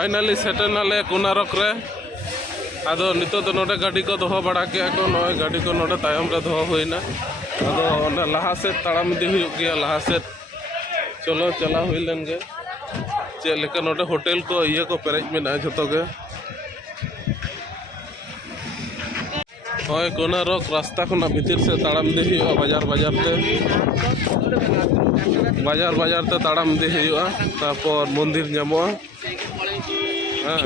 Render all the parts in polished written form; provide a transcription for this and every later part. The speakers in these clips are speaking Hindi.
फाइनली सेटल कोनारक रे आदो नितो तो नोडे गाड़ी को दोहो बड़ा के को नय गाड़ी को नोडे तायम रे दोहो होइना आदो ओना लाहा से ताड़ाम दी हुयुग गया लाहा से चलो चला हुई लेन गे चे लेका नोडे होटल को इया को पेरेज मेना जतो गे होय कोनारक रास्ता खुना भीतर से ताड़ाम दी हुयुगा बाजार ते ताड़ाम दी हुयुगा तारपर मंदिर नामोआ हाँ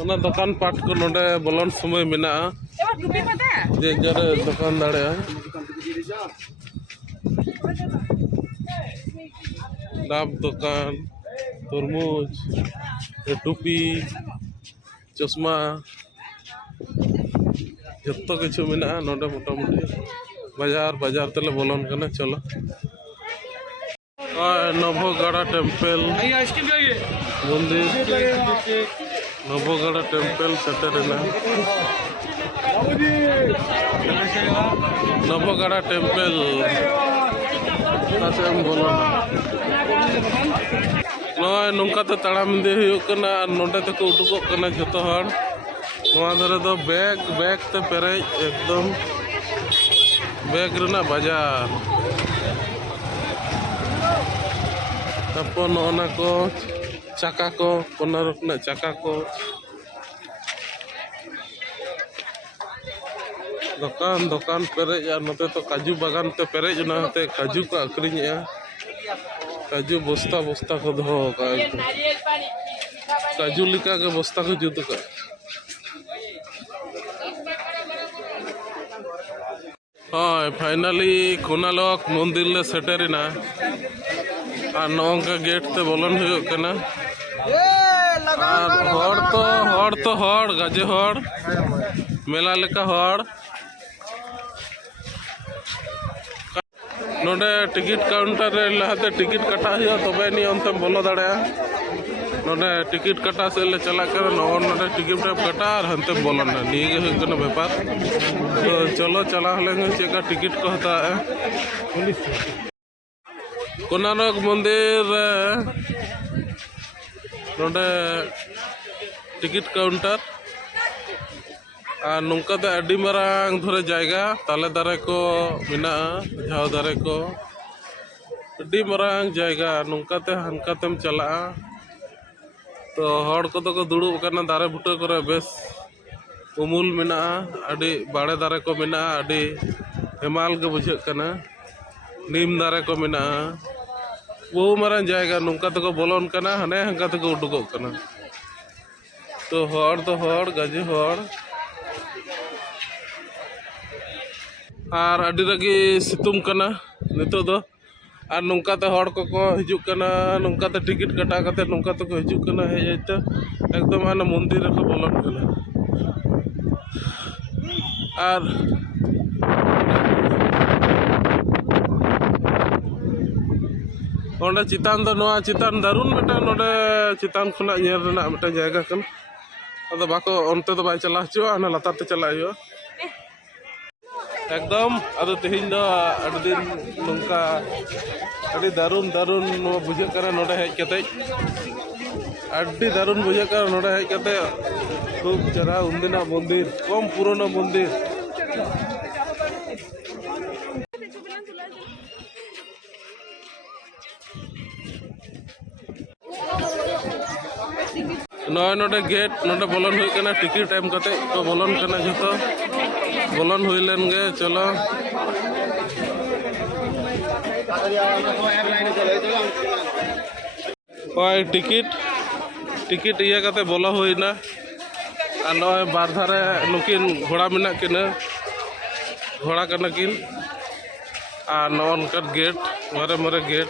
ओना दुकान पाट को नोडे बोलन समय मेना जे जरे दुकान दाड़े डाब दुकान तरमुज टुपी चश्मा जत्तो किछु मेना नोडे मोटामुटी बाजार तेले बोलन कना चलो नवगढ़ा टेम्पल मंदिर नवगढ़ा टेम्पल सेटरना नवगढ़ा टेम्पल बोलो नय नौकाते ताड़ाम इदी हुयुग कना नोडे तको उडुकोग कना जतो हर नोआ धरे दो बैग ते पेरेज एकदम बैग रेना बाजार तारपर नोना को चाका को कोनारक ना चाका को दुकान पेरेज नोते तो काजू बागान ते पेरेज नाते काजू को आक्रिञा काजू बस्ता को दोहो काजू लिका के बस्ता को जुत का हाँ फाइनली कोनारक मंदिर ले सेटरना और नौका गेट ते बोलन हुयुग कना और तो गाजे हर मेला लेका हर नोडे टिकट काउंटर रे लहाते टिकट कटा हुआ तबे नि अंतम बोलो दाड़ा नोडे टिकट कटा से ले चला कर नोडे टिकट कटा और हंते बोलन नी गे हुयुग कना व्यापार तो चलो चला हलेंगे चेका टिकट को हता कोनारक मंदिर नोडे टिकट काउंटर और नौकाते अड्डी मारांग धरे जायगा ताले दारे को मेना झाव दारे को अड्डी मारांग जायगा नौकाते हानकातेम चला तो हड़ को तो को दुड़ुब कना दारे बुटा करे बेस उमुल मेना अड्डी बाड़े दारे को मेना अड्डी हेमाल के बुझाग कना नीम दारे को मेना बहु मारांग जायगा नौका तको बोलन कना हाने हांका तको उडुकोग कना तो हड़ गाजे हड़ और अड्डी रगी सितुंग कना नितो दो और नौकाते हड़ को हिजुग कना नौकाते टिकट कटा कते नौका तको हिजुग कना हेजते एकदम आना मंदिर को बोलन कना और ओंडे चितान दो नोआ चितान दारुन बेटा नोडे चितान खुना नेल रेना बेटा जायगा कन अदो बाको ओनते दो बाय चला हचो आना लताते चला हुआ एकदम अदो तेहिं दो अड दिन नोंका अडी दारुन बुझे करा नोडे हेज कते अडी दारुन बुझे करा नोडे हेज कते खूब चरा उन्दिना मंदिर कम पुरानो मंदिर नय नोडे गेट नोडे बोलन हुई कना टिकट टाइम कते तो बोलन कना जतो बोलन हुई लेन गे चलो ओय टिकट इया कते बोला हुईना और नय बार धारे नुकिन घोड़ा मेना किना घोड़ा कना किन और नौनकर गेट मारे गेट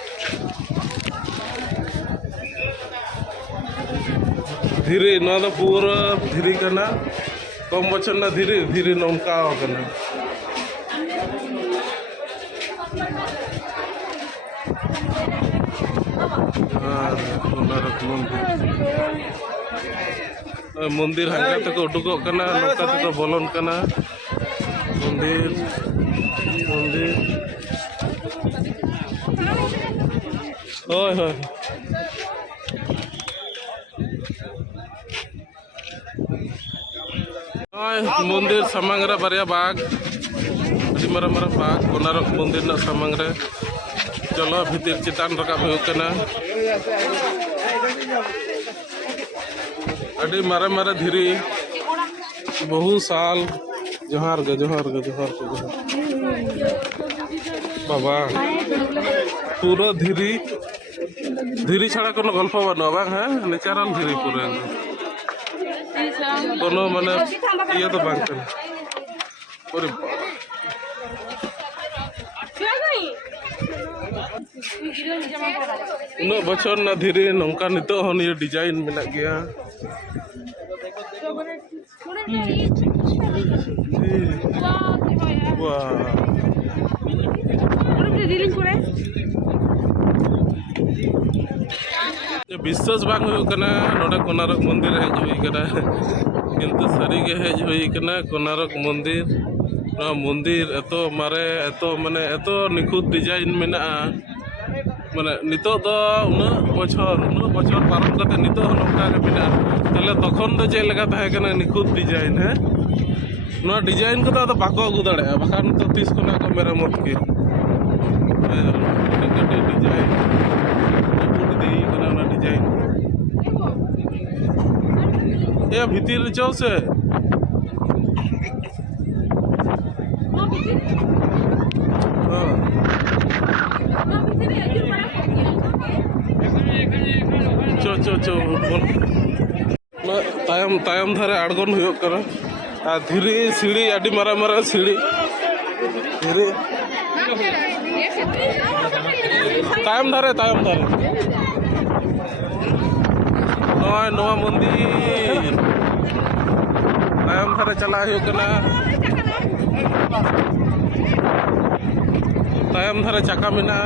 धीरे ना तो पूरा धीरे कना कम बचन ना धीरे नौका कना मंदिर हांगा तक उडुको कना नौका तक बोलन कना मंदिर होय होय मंदिर सामंग रे बारिया बाग अभी मारा मारा बाग कोनारक मंदिर ना सामंग रे चलो भीतर चितान रकाब हुई कना अभी मारे मारे धीरी बहु साल जोहार गे जोहार गे जोहार गे बाबा पूरा धीरी धीरी छाड़ा कोनो गल्प बनो बांग है नेचुरल धीरी पूरा कोनो माने ये तो बांग कना अरे उन बचर ना धीरे नौका नितो हन ये डिजाइन मिला गया विश्वास बांग हुई कना नोडा कोनारक मंदिर हेज हुई कना किंतु सारी के हेज हुई कना कोनारक मंदिर ना मंदिर एतो मारे एतो माने एतो निखुत डिजाइन मेना माने नितो दो उन बछर पारम कते नितो नोका के मेना तले तखन दो जे लगा थाहे कना निखुत डिजाइन है ना डिजाइन को तो बाको अगु दाड़े बखान तो 30 कोना को मेरा मत के डिजाइन दी कना ना डिजाइन ए भीतर चौ से चो चो चो तायम तायम धारे आड़गन हुई करा आ धीरे सीढ़ी अड़ी मारा मारा सीढ़ी धीरे तायम धारे नवा मंदिर तायम धारे चला हुई कना तायम धारे चाका मिना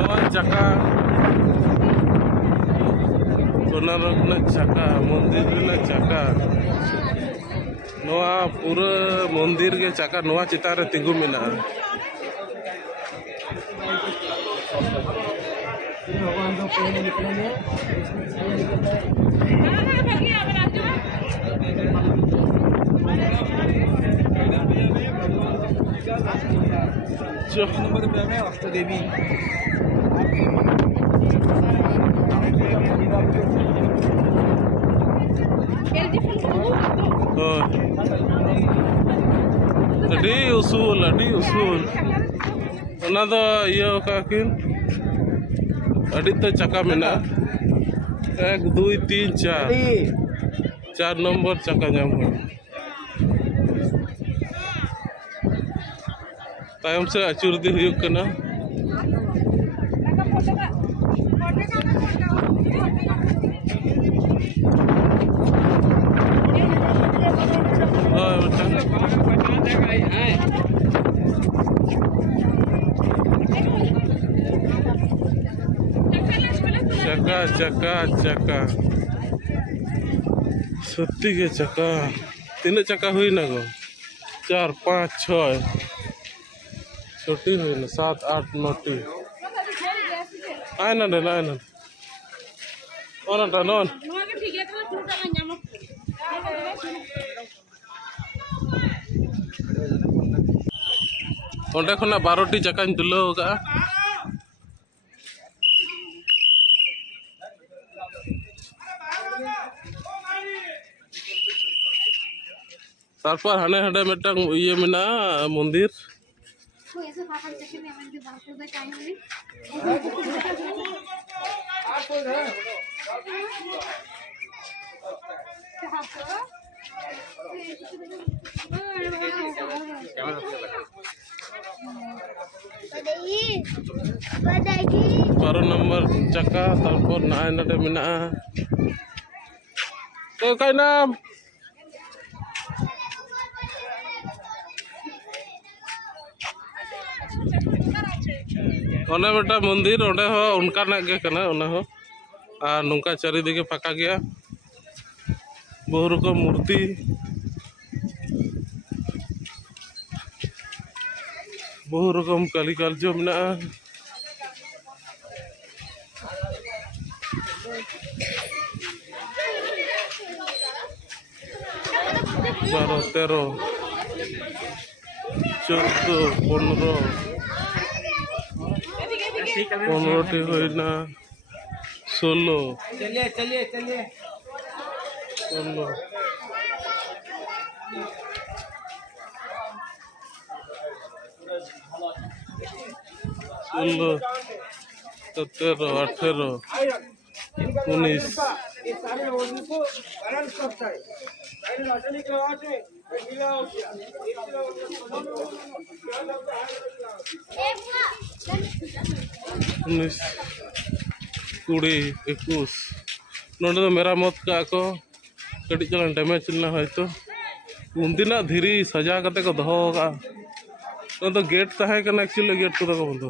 नवा चाका कोनारक चाका मंदिर चाका नवा पूरा मंदिर के चाका नवा चितान रे तिंगु मिना नंबर पे में अष्टदेवी अड़ी उसूल उना दो इयो का किन अड़ी तो चका मेना 1 2 3 4 नंबर चका जाम हो तायम से अचूर दी हुई कना चका चका चका सत्ती के चका तीन चका हुई ना गो 4 5 6 छोटी हुई ना 7 8 9 आए ना नॉन ओंडे खना 12टी चकानी तुलाव का तारपर हाने हाने मिटन ये मेना मंदिर बारो नंबर चक्का तारपर नाय नडे मेना तो काय नाम ओने बेटा मंदिर ओंडे हो उनका ना गे कना ओना हो आ नुका चारिदिके फाका गया बहु रकम मूर्ति बहु रकम कालीकार्य मेना बारो तेरो 14 15 15टी होना 16 चलिए चलिए चलिए 16 16 17 18 19 19 20 21 नोडे मेरामत का को कटी चलन डैमेज ना होयतो उनदिना धीरी सजा कते को दोहो का तो गेट तहे कना एक्चुअली गेट को को बंद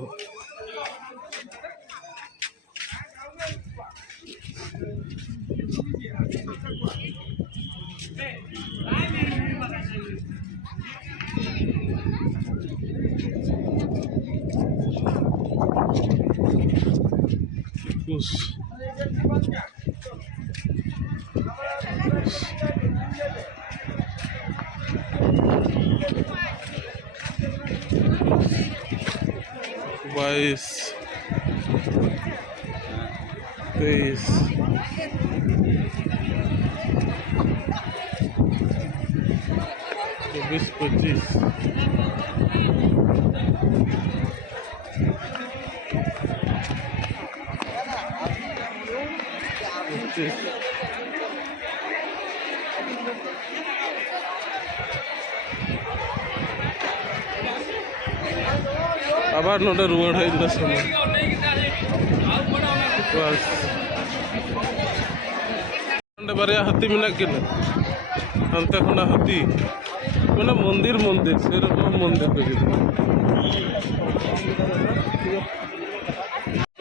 बाईस 23 24 25 आबार नोडे रुआड़ है इंदा समय बस नोडे बारिया हाथी मेना किन अंते खुना हाथी माने मंदिर मंदिर सेरकम मंदिर तो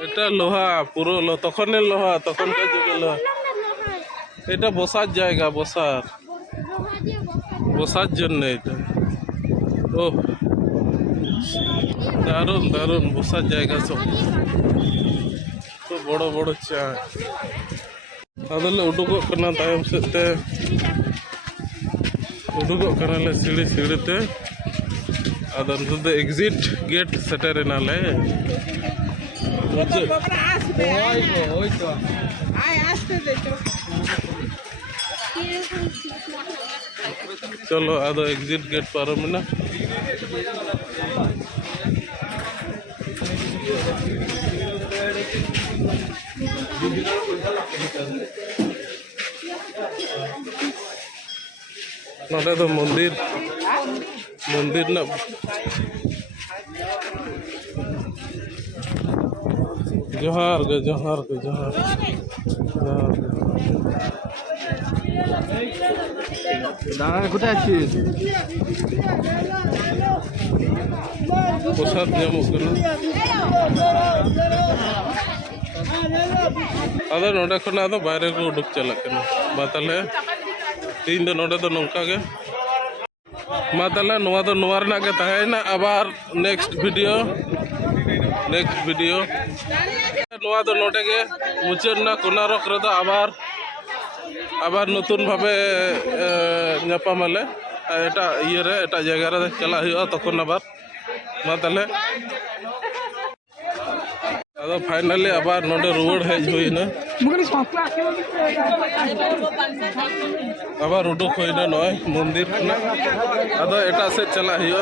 এটা লোহা পুরো তখনের লোহা তখনকার যুগের লোহা এটা বসার জায়গা বসার জন্য এটা ও দারুণ দারুণ বসার জায়গা সব তো বড় বড় চা আদলে উডুকোক কানা তায়ম সেতে উডুকোক কানালে সিঁড়ি সিঁড়িতে আদো নদে এক্সিট গেট সেটারে নালে hoy to ay aste de to चलो आदो एग्जिट गेट पारो मेना नोडे तो मंदिर ना जोहार के দাঁড়া কোথায় আছিস प्रसाद जामुक अदो नोडे खना अदो बाहर को उडुक चला मा ताले तीन दो नोडे तो नौका के मा ताले नोवा दो नोवा रना के तहेना आबार नेक्स्ट वीडियो नोवा दो नोडे के मुचेना कोनारक रे दो आबार नतून भावे नापामाले एटा इये रे एटा जगह रे चला हुआ तखन आबार मा ताले अदो फाइनली आबार नोडे रुआड़ हेज होइना आबार उडुक होइना नय मंदिर खना अदो एटा से चला हुआ